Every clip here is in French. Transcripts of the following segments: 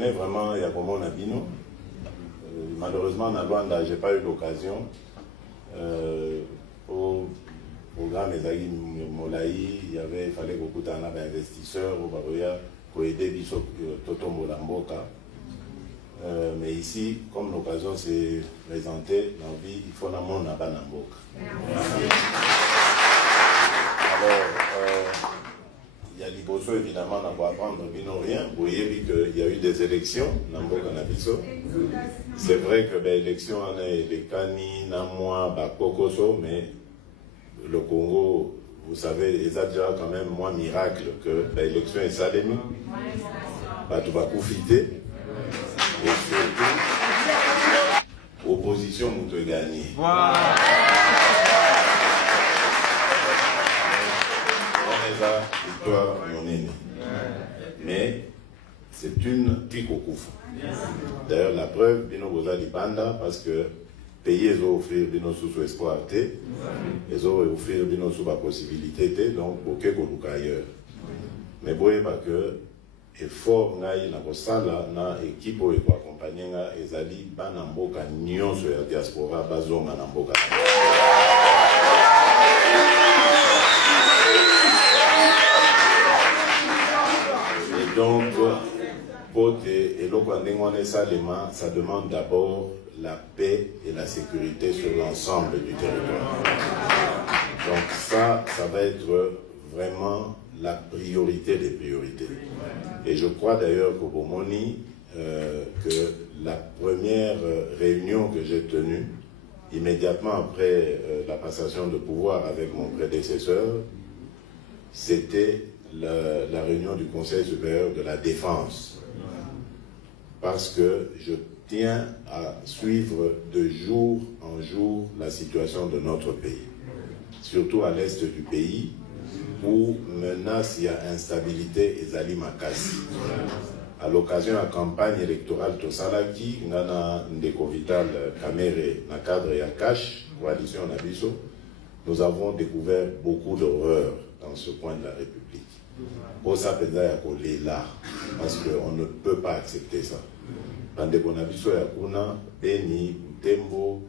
tenais vraiment à Komon Abino. Malheureusement, en Luanda, je n'ai pas eu l'occasion. Au programme Ezagi Molaï, il fallait beaucoup d'investisseurs au Baroya pour aider Biso Totombo Lamboka. Mais ici, comme l'occasion s'est présentée, dans la vie, il faut la monde à Banamboka. Alors, il y a l'Iboso évidemment, on va apprendre rien. Vous voyez qu'il y a eu des élections, Namboka Nabiso. C'est vrai que l'élection, on a les Kani, Namwa, Bakokoso, mais le Congo, vous savez, il y a déjà quand même moins miracle que l'élection est salémée. Tu vas profiter. Et surtout, opposition, vous te gagnez. Victoire monnaie. Mais c'est une pique au couvre. D'ailleurs, la preuve, Bino Boza Libanda, parce que payer, ils ont offert Bino sous espoir, ils ont offert Bino sous la possibilité, donc, ok, qu'on ailleurs. Mais bon, pas que effort ngai na kosala na équipe pour accompagner nga ezali bana mboka nyonso ya diaspora bazonga na mboka. Et donc ça demande d'abord la paix et la sécurité sur l'ensemble du territoire. Donc ça va être vraiment la priorité des priorités. Et je crois d'ailleurs qu'au Bomoni, que la première réunion que j'ai tenue, immédiatement après la passation de pouvoir avec mon prédécesseur, c'était la réunion du Conseil supérieur de la défense. Parce que je tiens à suivre de jour en jour la situation de notre pays, surtout à l'est du pays, où menace, il y a instabilité et Zali Makasi. À l'occasion de la campagne électorale Tosalaki, Nana Ndeko Vital Kamere, na cadre Yakash, coalition Nabiso, nous avons découvert beaucoup d'horreurs dans ce coin de la République. Pour ça, là, parce qu'on ne peut pas accepter ça. Bandeko Nabiso Yakuna, Beni, Tembo,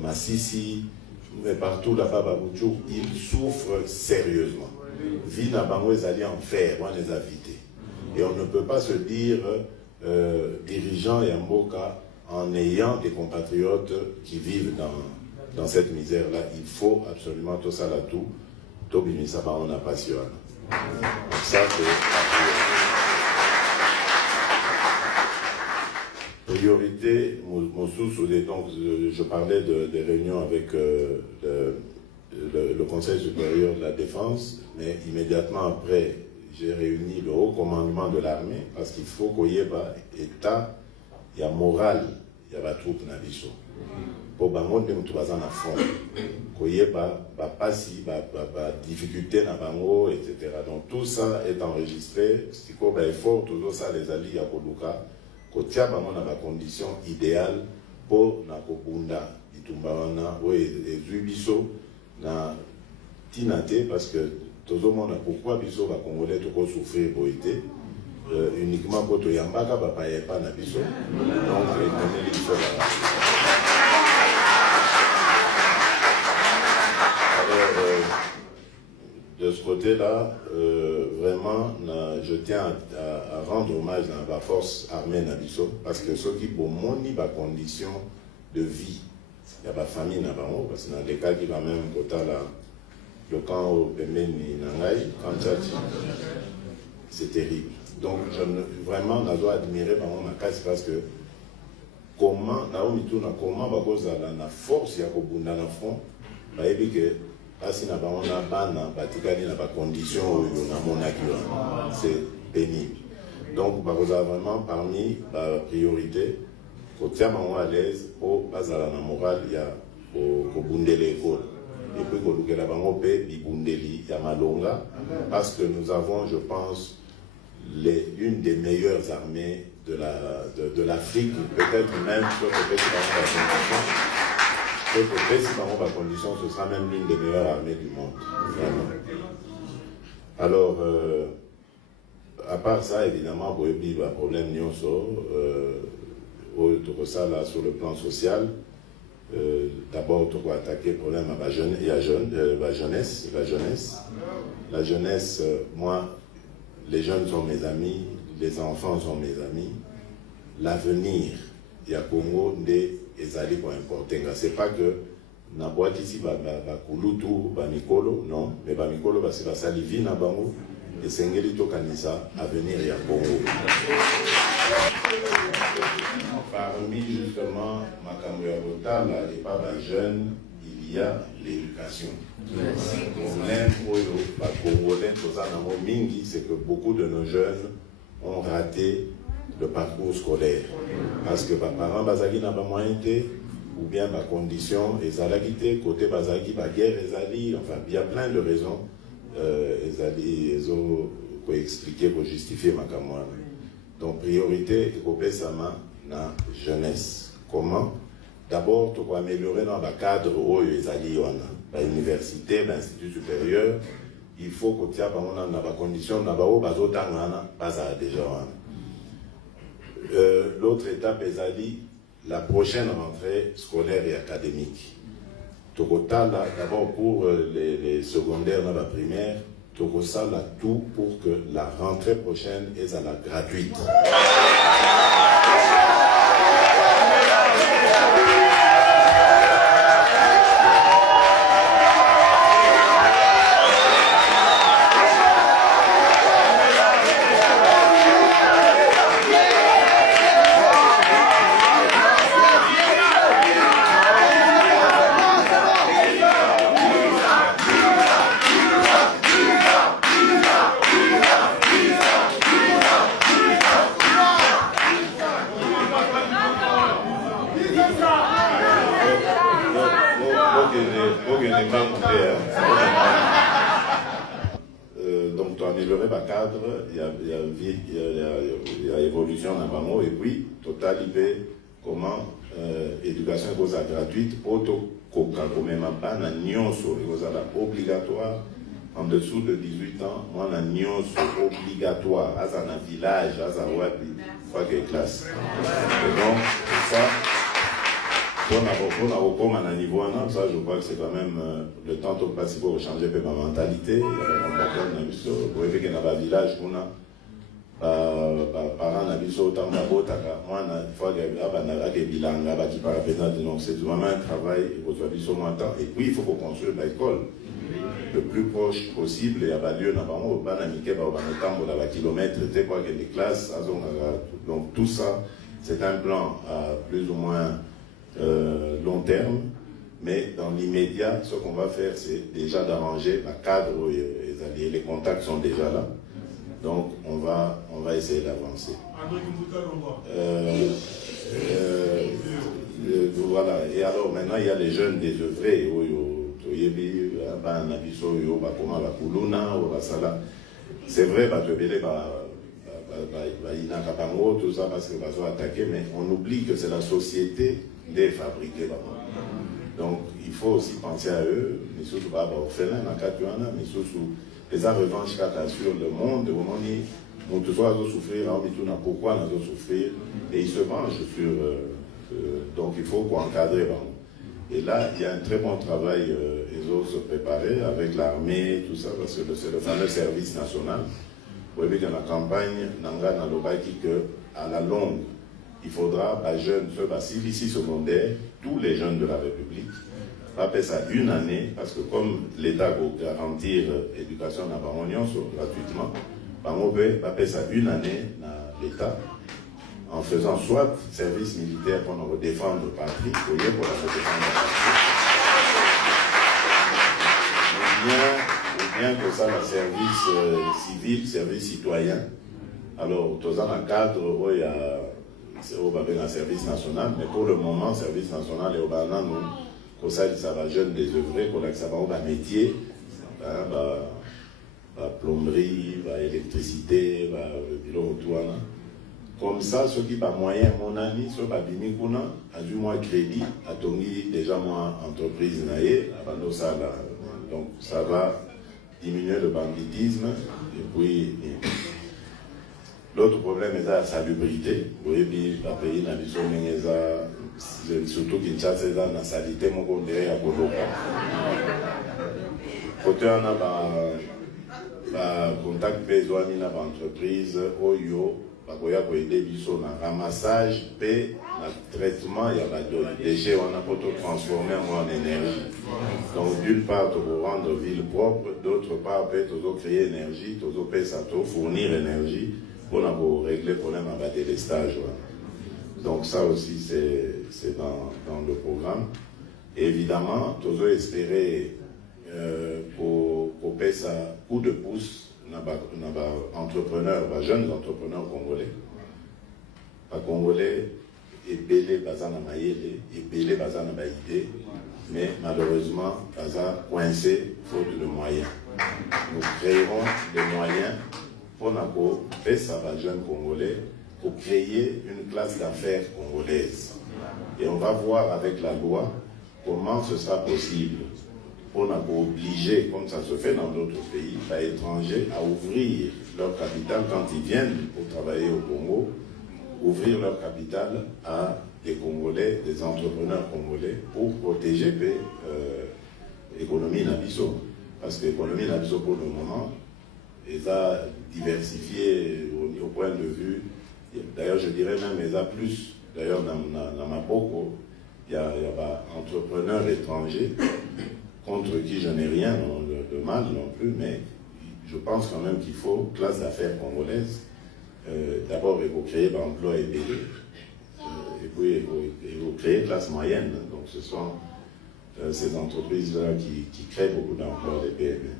Massisi, mais partout là-bas, ils souffrent sérieusement. Vie n'a pas allé en fer, on les a vidés. Et on ne peut pas se dire dirigeant Yamboka en ayant des compatriotes qui vivent dans cette misère-là. Il faut absolument tout ça là tout. Tobimi Saba, on a passion. Donc ça, c'est la priorité. Donc, je parlais des réunions avec le Conseil supérieur de la défense, mais immédiatement après, j'ai réuni le haut commandement de l'armée, parce qu'il faut qu'il y ait un état, il y a moral, il y a la troupe Nabiso. Pour que nous soyons en front, qu'il y ait pas difficulté, etc. Donc tout ça est enregistré, il faut effort, tout ça, les alliés à Koluka, qu'il y ait des conditions idéales pour na Kobunda, Itumbawana, et Zubiso, na Tinate, parce que tout le monde a pourquoi Biso va Congolais tout souffrir pour été uniquement pour tout Yambaka, papa pas na Biso. Donc, de ce côté-là, vraiment, je tiens à rendre hommage à la force armée Nabiso, parce que ceux qui ont moni la condition de vie, il y a la famille Nabamo, parce que dans les cas qui va même côté là, le camp au Pemeni Nangai, c'est terrible. Donc, vraiment, on doit admirer ma casse parce que comment, comment la force, il y a un front, si on a conditions c'est pénible. Donc, vraiment, parmi les priorités, il faut être à l'aise, pour la morale, il y a l'école. Et puis, il y a Malonga, parce que nous avons, je pense, l'une des meilleures armées de l'Afrique, peut-être même sur le la condition, ce sera même l'une des meilleures armées du monde. Vraiment. Alors, à part ça, évidemment, il y a un problème sur le plan social. D'abord, on va attaquer le problème à la jeunesse. La jeunesse, moi, les jeunes sont mes amis, les enfants sont mes amis. L'avenir, il y a Congo, des ezali pour importer. Ce n'est pas que na boîte ici, bakulutu, mikolo, non, mais mikolo, c'est la salivi, na bango, et c'est un kanisa, avenir, il y a Congo. Parmi justement Makambo ya Botala et pas les jeunes, il y a l'éducation. Le problème c'est que beaucoup de nos jeunes ont raté le parcours scolaire. Parce que les parents bazaki n'a pas moyen ou bien ma condition ezalaki côté bazaki ba guerre ezali, enfin il y a plein de raisons pour expliquer, pour justifier ma camoine. Donc priorité est sama na jeunesse. Comment? D'abord, tu dois améliorer dans le cadre où les alliés à l'université, l'institut supérieur. Il faut que tu aies des conditions déjà. L'autre étape est la prochaine rentrée scolaire et académique. D'abord pour les secondaires dans la primaire, tu as tout pour que la rentrée prochaine est à la gratuite. Donc, tu as amélioré le cadre, il y a évolution dans Bango, et puis, total, comment éducation est gratuite, obligatoire, en dessous de 18 ans, on a obligatoire, à un village, à un classe. Et donc, ça, pour un niveau, ça, je crois que c'est quand même le temps de passer pour changer ma mentalité. Il y a un village, parents c'est vraiment un travail et puis il faut qu'on construise l'école le plus proche possible. Il y a lieu dans kilomètres, des classes. Donc tout ça, c'est un plan à plus ou moins long terme, mais dans l'immédiat, ce qu'on va faire, c'est déjà d'arranger le cadre où les contacts sont déjà là. Donc, on va essayer d'avancer. Voilà. Et alors, maintenant, il y a les jeunes désœuvrés. C'est vrai, tout ça parce que attaquer, mais on oublie que c'est la société des fabriqués. Donc, il faut aussi penser à eux, mais surtout pas orphelins, mais surtout les revanches sur le monde, au moment où tout ça va souffrir, pourquoi on va souffrir, et ils se vengent sur. Donc, il faut encadrer. Et là, il y a un très bon travail, ils osent se préparer avec l'armée, tout ça, parce que c'est le fameux service national. Vous voyez que dans la campagne, Nanga Nalobaki, qu'à la longue, il faudra, jeunes, ceux ici secondaire, tous les jeunes de la République, va faire ça une année, parce que comme l'État va garantir l'éducation dans Bango gratuitement, Bango va faire ça une année dans l'État, en faisant soit service militaire pour nous défendre le patrie, pour la défendre la patrie, ou bien que ça, le service civil, service citoyen. Alors, tout ça dans le cadre où il y a un service national, mais pour le moment, le service national est au Banane, pour ça, ça va jeune désœuvré, pour ça va un métier, plomberie, électricité, bureau, tout. Comme ça, ceux qui ont moyen, mon ami, ceux qui ont a du moins crédit, a déjà moins entreprise, donc ça va diminuer le banditisme, et puis L'autre problème est la salubrité. Oui, puis le pays n'a pas surtout Kinshasa, c'est la salité, mon condé à Koloka. Côté on a contact besoin d'une entreprise, Oyo, bakoya ko aider biso na ramassage, pe na traitement, il y a des déchets, on a pour transformer en énergie. Donc d'une part, pour rendre ville propre, d'autre part, peut créer énergie, fournir énergie, pour régler le problème à battre les stages. Donc ça aussi, c'est dans le programme. Et évidemment, toujours espérer pour payer ça coup de pouce, entrepreneurs, jeunes entrepreneurs congolais. Pas congolais, et belé bazana maïle, et belé bazana baïdé, mais malheureusement, baza coincé faute de moyens. Nous créerons des moyens pour faire ça aux jeunes congolais, pour créer une classe d'affaires congolaise. Et on va voir avec la loi comment ce sera possible. On a obligé, comme ça se fait dans d'autres pays, à étrangers à ouvrir leur capital quand ils viennent pour travailler au Congo, ouvrir leur capital à des Congolais, des entrepreneurs congolais pour protéger l'économie Nabiso. Parce que l'économie Nabiso pour le moment, ils a diversifié au point de vue, d'ailleurs je dirais même, ils a plus, d'ailleurs dans ma Boko, il y a entrepreneurs étrangers contre qui je n'ai rien de mal non plus, mais je pense quand même qu'il faut classe d'affaires congolaise. D'abord, il faut créer l'emploi et payer, et puis il faut créer classe moyenne. Donc ce sont ces entreprises-là qui créent beaucoup d'emplois, les PME.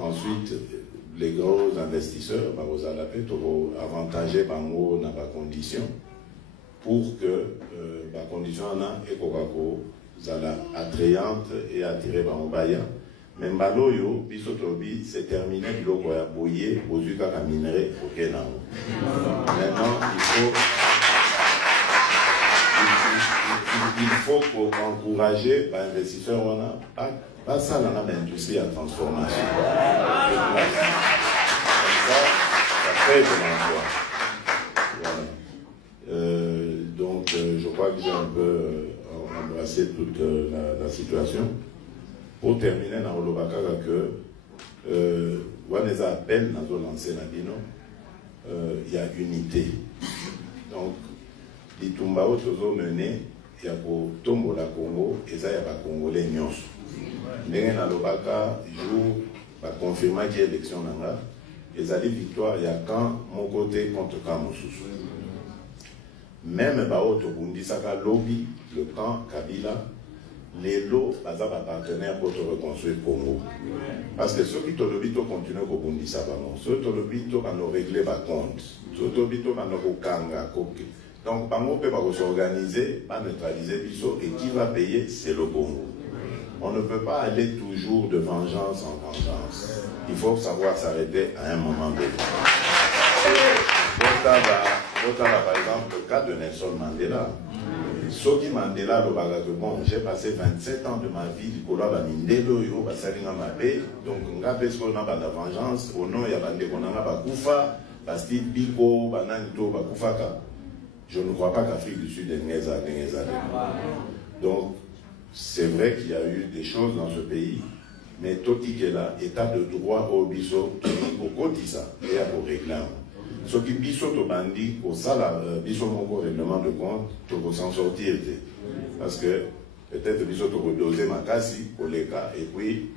Ensuite, les gros investisseurs, vous allez avantager Bango dans la condition pour que la condition est attrayante et attirée par Mobaya. Mais Mbaloyo, Bisotobi, c'est terminé, biloko ya boye, bozuka ka minerai, ok na. Maintenant, il faut encourager les investisseurs, on a pas ça dans l'industrie à transformation. Ça crée de l'emploi. Voilà. Donc, je crois que j'ai un peu embrassé toute la situation. Pour terminer, dans le Bakara, que Waneza appelle, dans le lancé Nabino, il y a unité. Donc, les Tumbao Tozo mené, il y a pour Tombo la Congo, et ça, il y a pas Congolais Nyons. Mais dans le Bakara, jour, va confirmer qu'il y a élection nanga, et ça dit victoire, il y a quand mon côté contre quand mon sous. Même Bao Tobundi Saka lobby, le camp Kabila, les lots, bazar partenaires pour te reconstruire le Congo. Parce que ceux qui te lobby, continuent à Bundi Saka, ceux qui te lobby, ils vont régler leur compte, ceux qui te lobby, ils vont kanga, koke. Donc, Bango peut s'organiser, pas neutraliser Bisso, et qui va payer, c'est le Congo. On ne peut pas aller toujours de vengeance en vengeance. Il faut savoir s'arrêter à un moment donné. Par exemple, le cas de Nelson Mandela. Soki Mandela, bon, j'ai passé 27 ans de ma vie, donc on a besoin de la vengeance, au nom, il y a Bakufa, Bastille Biko, Bananito, Bakufaka. Je ne crois pas qu'Afrique du Sud est Ngeza. Donc, c'est vrai qu'il y a eu des choses dans ce pays, mais Toti qui est là, état de droit au biso, au Kotisa, et à régler. Ce qui biso to bandi, au sala, biso mon règlement de compte, tu peux s'en sortir. Parce que peut-être biso to doser ma cassi, pour les cas, et puis,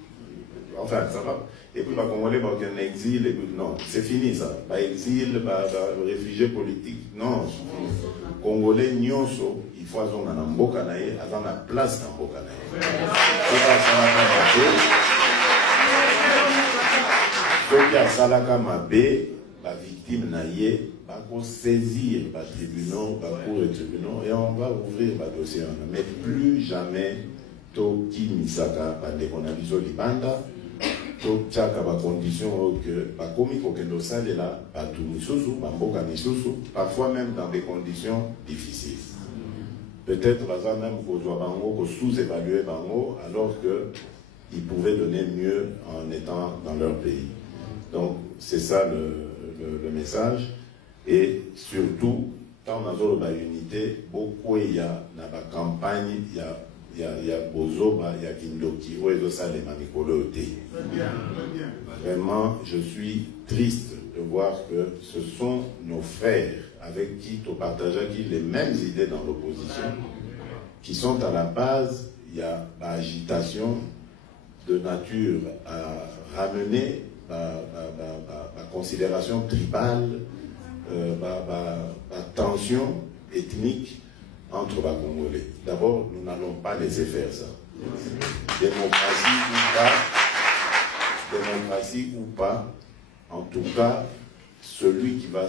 enfin, ça va. Et puis, bah, Congolais, bah, qu'un exil, et puis, non, c'est fini ça. Bah, exil, bah, réfugié politique, non. Congolais, nyonso, il faut avoir un mboka nae, avoir la place dans mboka nae. Ceux qui a salaka mabé, la victime naïe, va saisir les tribunaux, les tribunaux, et on va ouvrir le dossier. Mais plus jamais, Toki Misaka, on a vu Libanda, Tokchaka, la condition que, comme il faut que là, parfois même dans des conditions difficiles. Peut-être même qu'on doit sous-évaluer Bango, alors qu'ils pouvaient donner mieux en étant dans leur pays. Donc, c'est ça le message. Et surtout, quand on a l'unité, beaucoup il y a dans la campagne, il y a Bozoba, il y a Kindoki, Vraiment, je suis triste de voir que ce sont nos frères avec qui tu partages les mêmes idées dans l'opposition, qui sont à la base, il y a l'agitation de nature à ramener la considération tribale, la tension ethnique entre les Congolais. D'abord, nous n'allons pas laisser faire ça. Démocratie ou pas, en tout cas, celui qui va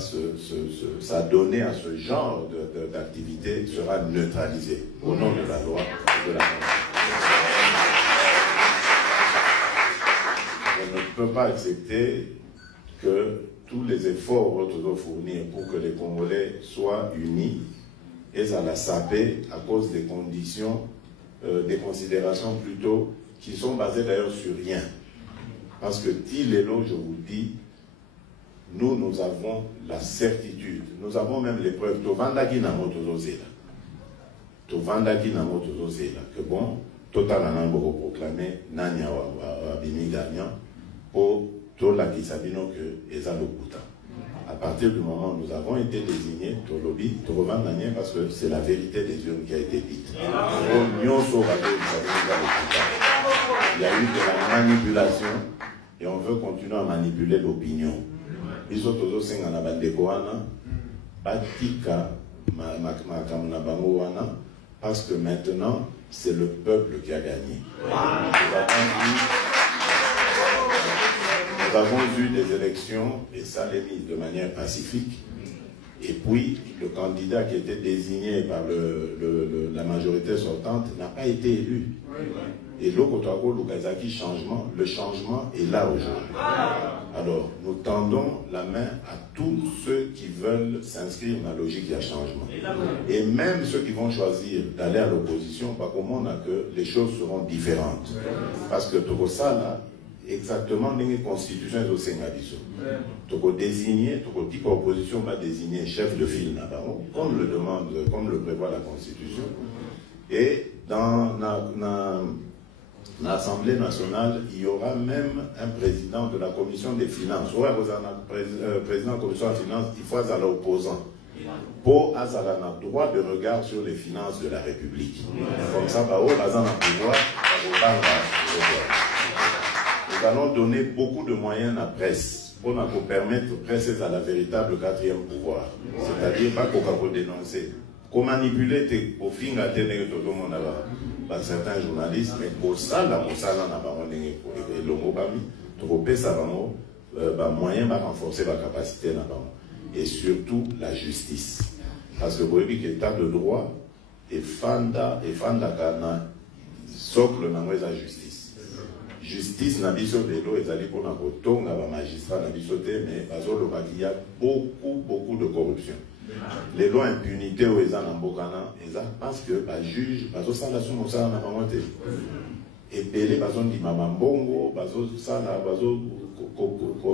s'adonner à ce genre d'activité sera neutralisé au nom de la loi et de la Constitution. On ne peut pas accepter que tous les efforts vont fournir pour que les Congolais soient unis et ça l'a sapé à cause des conditions, des considérations plutôt qui sont basées d'ailleurs sur rien. Parce que Tilélo, je vous dis, nous avons la certitude, nous avons même les preuves. Tovandaki na motozozela. Tovandaki na motozozela. Que bon, total anambo proclamer Nanya wa bimi gagnant pour tout la kisabino que Eza Lokuta. À partir du moment où nous avons été désignés, Tolobi, Torovandanien, parce que c'est la vérité des urnes qui a été dite. Il y a eu de la manipulation et on veut continuer à manipuler l'opinion. Parce que maintenant, c'est le peuple qui a gagné. Nous avons eu des élections, et ça l'est mis de manière pacifique, et puis le candidat qui était désigné par la majorité sortante n'a pas été élu. Et l'Okotoago, Lukazaki, le changement est là aujourd'hui. Alors, nous tendons la main à tous ceux qui veulent s'inscrire dans la logique de changement. Et même ceux qui vont choisir d'aller à l'opposition, par contre, on a que les choses seront différentes. Parce que Tokosala, exactement, les constitutions sont au Sengabiso. Toko désigner, Toko dit que l'opposition va désigner chef de file, comme le demande, comme le prévoit la Constitution. Et dans l'Assemblée nationale, il y aura même un président de la commission des finances. Ouais, vous avez un président de la commission des finances, il faut à l'opposant. Pour avoir un droit de regard sur les finances de la République. Comme ça, bah, pouvoir, nous allons donner beaucoup de moyens à la presse pour nous permettre de presser à la véritable quatrième pouvoir. C'est-à-dire pas qu'on dénoncer. Qu'on manipule au fin de tout le monde par certains journalistes, mais pour ça, on a moyen de renforcer la capacité. Et surtout la justice. Parce que vous voyez que l'état de droit est fanda kana socle dans la justice. Justice na biso de l'eau et allé pour la tonga ba magistrat na biso te mais il y a beaucoup de corruption. Les lois impunité aux ezan mbokana eza parce que ba juge bazo sala sumo sala na bangote. Et belé bazo di mama mbongo bazo sala bazo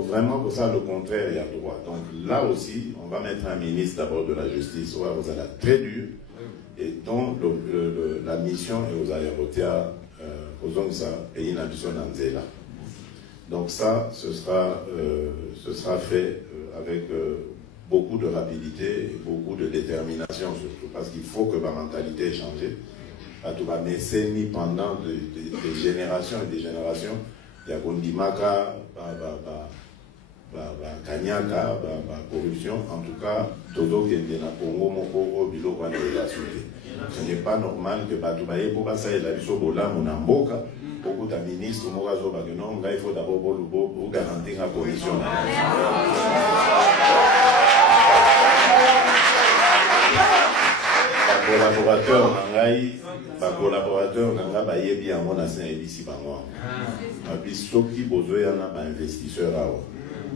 vraiment pour ça le contraire il y a droit. Donc là aussi on va mettre un ministre d'abord de la justice où vous allez très dur et dont la mission est aux aéroports donc ça, ce sera fait avec beaucoup de rapidité et beaucoup de détermination surtout, parce qu'il faut que ma mentalité ait changé. Mais pendant des générations et des générations, il y a Kondimaka, Kanyaka, corruption, en tout cas, Todo Kendena Congo, Moko, Bilo, ce n'est pas normal que Batoubaye, pour ça, il a vu ce bola, mon amboka, beaucoup de ministres, Morazo, Baguenon, il faut d'abord pour garantir la commission. Collaborateur, Bayebi, à mon assin, et ici, Soki Bozoyana, investisseur,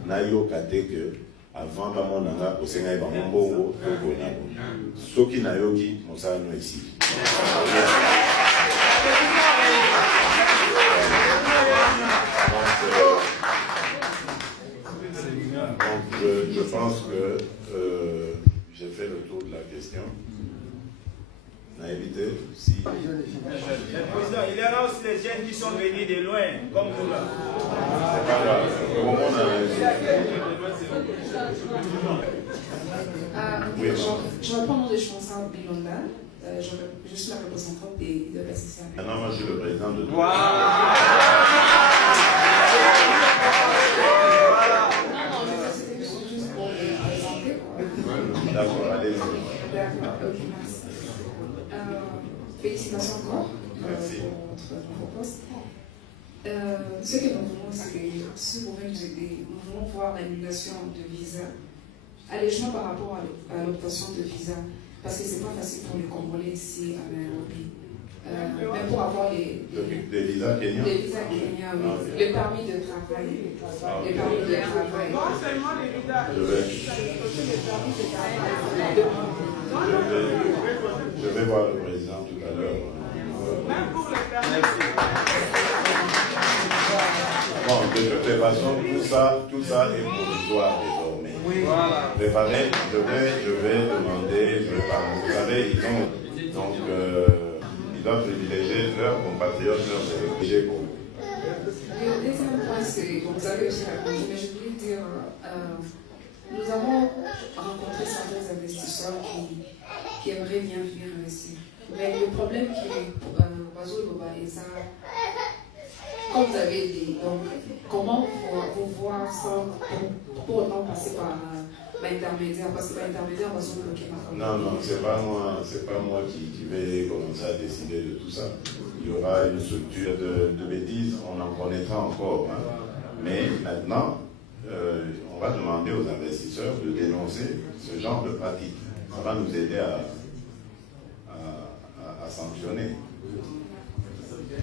Nayo Kate que avant mon nanga, au Sénat, Bongo, Soki Nayoki, mon salon ici. Donc, pense que j'ai fait le tour de la question. On a évité si... Le président, il y en a aussi des jeunes qui sont venus de loin, comme vous là. C'est pas grave. Oui, je reprends mon nom de Chonsa Bilonda. Je suis la représentante de l'ACCA. Maintenant, moi, je suis le président de... Non, c'était juste pour me présenter. D'accord, allez-y. D'accord, ok, merci. Félicitations encore pour votre nouveau poste. Ce que nous voulons, c'est, si vous pouvez nous aider, nous voulons voir l'annulation de visa, allègement par rapport à l'obtention de visa, parce que ce n'est pas facile pour les Congolais ici à Nairobi. Même pour avoir des visas kenyans. Des visas kenyans, oui. Les permis de travail. Les permis de travail. Non seulement les visas. Je vais voir le président tout à l'heure. Même pour les permis. Bon, de toute façon, tout ça est provisoire désormais. Oui, voilà. Préparez, je vais demander, je vais parler. Vous savez, ils doivent privilégier leurs compatriotes, leurs réfugiés pour vous. Le deuxième point, c'est, vous avez aussi répondu, mais je voulais dire, nous avons rencontré certains investisseurs qui aimeraient bien venir investir. Mais le problème qui est, Oiseau Loba et ça, comme vous avez dit, donc, comment vous voir ça pour autant passer par l'intermédiaire, parce que l'intermédiaire va se bloquer maintenant. Non, c'est pas moi qui vais commencer à décider de tout ça. Il y aura une structure de bêtises, on en connaîtra encore. Hein. Mais maintenant, on va demander aux investisseurs de dénoncer ce genre de pratique. Ça va nous aider à sanctionner.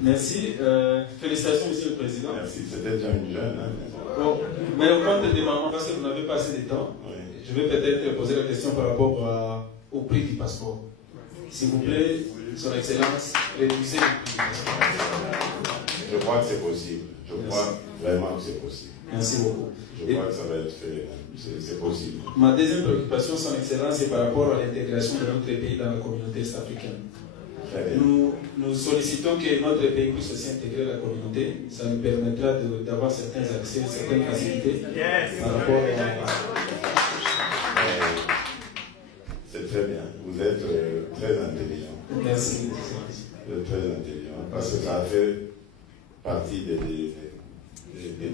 Merci. Félicitations, Monsieur le Président. Merci. C'était déjà une jeune. Hein, bon, mais au compte des moments, parce que vous n'avez pas assez de temps, oui. Je vais peut-être poser la question par rapport au prix du passeport. S'il vous plaît, Son Excellence, réduisez le prix du passeport. Je crois que c'est possible. Je crois vraiment que c'est possible. Merci beaucoup. Je crois que ça va être fait. C'est possible. Ma deuxième préoccupation, Son Excellence, c'est par rapport à l'intégration de notre pays dans la communauté est-africaine. Nous sollicitons que notre pays puisse aussi intégrer la communauté. Ça nous permettra d'avoir certains accès, certaines facilités par rapport à... C'est très bien. Vous êtes très intelligent. Merci. Vous êtes très intelligent parce que ça a fait partie des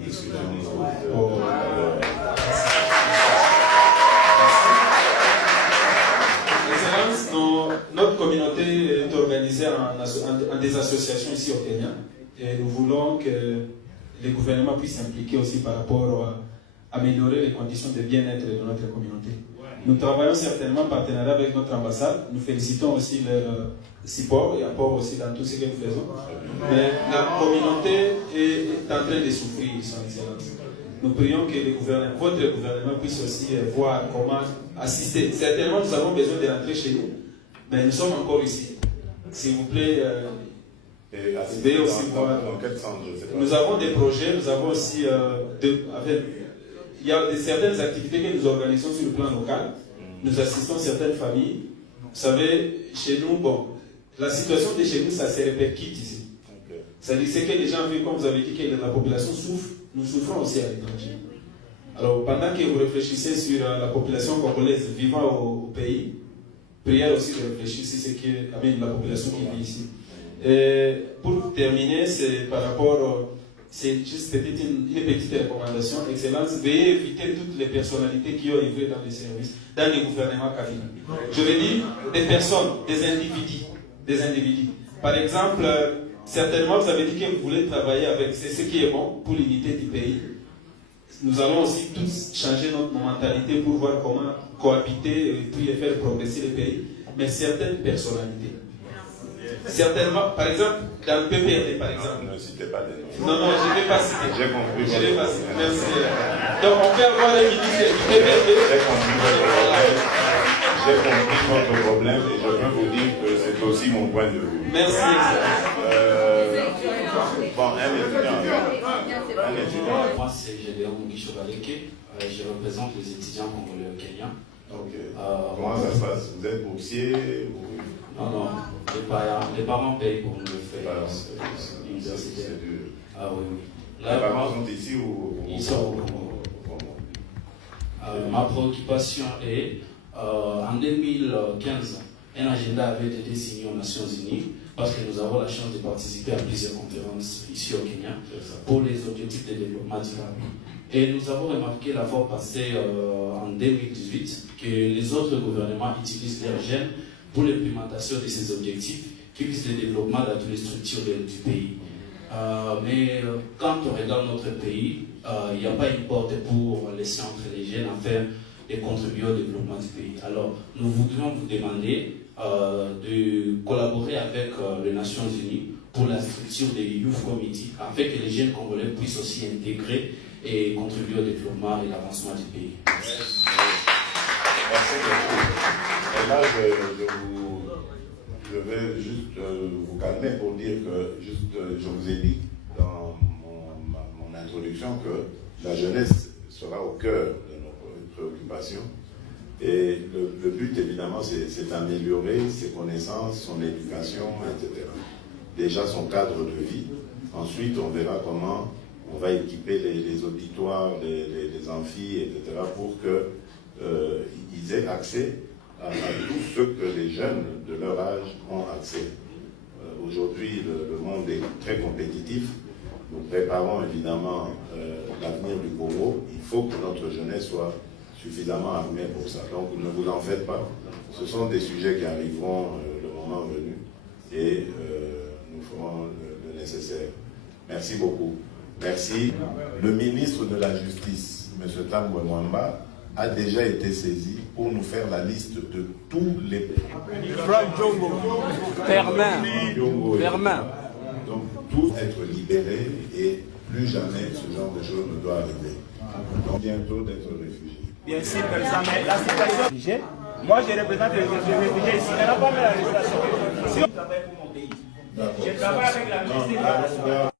discussions. Excellence, notre communauté est organisée en des associations ici au Kenya et nous voulons que le gouvernement puisse s'impliquer aussi par rapport à améliorer les conditions de bien-être de notre communauté. Nous travaillons certainement en partenariat avec notre ambassade. Nous félicitons aussi leur support et apport aussi dans tout ce que nous faisons. Mais la communauté est en train de souffrir, Son Excellence. Nous prions que votre gouvernement puisse aussi voir comment assister. Certainement, nous avons besoin de rentrer chez nous, mais nous sommes encore ici. S'il vous plaît, veuillez aussi voir. Nous avons des projets, nous avons aussi il y a certaines activités que nous organisons sur le plan local. Nous assistons certaines familles. Vous savez, chez nous, bon, la situation de chez nous, ça se répercute ici. C'est-à-dire que les gens vivent, comme vous avez dit, que la population souffre. Nous souffrons aussi à l'étranger. Alors, pendant que vous réfléchissez sur la population congolaise vivant au pays, prière aussi de réfléchir sur ce qui amène la population qui vit ici. Et pour terminer, c'est par rapport... C'est juste une petite recommandation. Excellence, veuillez éviter toutes les personnalités qui ont œuvré dans les services, dans les gouvernements Kabila. Je veux dire des personnes, des individus. Par exemple, certainement vous avez dit que vous voulez travailler avec, c'est ce qui est bon pour l'unité du pays. Nous allons aussi tous changer notre mentalité pour voir comment cohabiter et puis faire progresser le pays. Mais certaines personnalités, certainement, par exemple, dans le PPRD, par exemple. Ne citez pas des noms. Non, je ne vais pas citer. J'ai compris. Je ne vais pas citer. Merci. Donc, on peut avoir les ministres du PPRD. J'ai compris. J'ai compris votre problème et je peux vous dire que c'est aussi mon point de vue. Merci. Bon, un étudiant. Moi, c'est Gédéon Mugisho Baleke. Je représente les étudiants congolais au Kenya. Ok. Comment ça se passe? Vous êtes boursier ou... Non, les parents payent pour nous le faire. C'est dur. Ah oui. Les parents sont ici ou... Ils sont au Congo. Ma préoccupation est, en 2015, un agenda avait été signé aux Nations Unies parce que nous avons la chance de participer à plusieurs conférences ici au Kenya pour les objectifs de développement durable. Et nous avons remarqué la fois passée, en 2018, que les autres gouvernements utilisent leurs jeunes pour l'implémentation de ces objectifs qui visent le développement dans toutes les structures du pays. Mais quand on regarde notre pays, il n'y a pas une porte pour laisser entrer les jeunes afin de contribuer au développement du pays. Alors, nous voudrions vous demander de collaborer avec les Nations Unies pour la structure des Youth Committee, afin que les jeunes congolais puissent aussi intégrer et contribuer au développement et l'avancement du pays. Merci beaucoup. Et là, je vais juste vous calmer pour dire que, je vous ai dit dans mon introduction que la jeunesse sera au cœur de nos préoccupations. Et le but, évidemment, c'est d'améliorer ses connaissances, son éducation, etc. Déjà son cadre de vie. Ensuite, on verra comment on va équiper les auditoires, les amphis, etc. pour qu'ils aient accès à tout ce que les jeunes de leur âge ont accès. Aujourd'hui, le monde est très compétitif. Nous préparons évidemment l'avenir du Congo. Il faut que notre jeunesse soit suffisamment armée pour ça. Donc ne vous en faites pas. Ce sont des sujets qui arriveront le moment venu et nous ferons le nécessaire. Merci beaucoup. Merci. Le ministre de la Justice, M. Tambwe Mwamba, a déjà été saisi pour nous faire la liste de tous les... Franck Djongo, Fermin. Donc, tous être libérés et plus jamais ce genre de choses ne doit arriver. Donc, bientôt d'être réfugiés. Bien sûr, président, mais la situation... Moi, je représente les réfugiés ici. Elle n'a pas mis la législation. Si on travaille pour mon pays, je travaille avec la ministre de la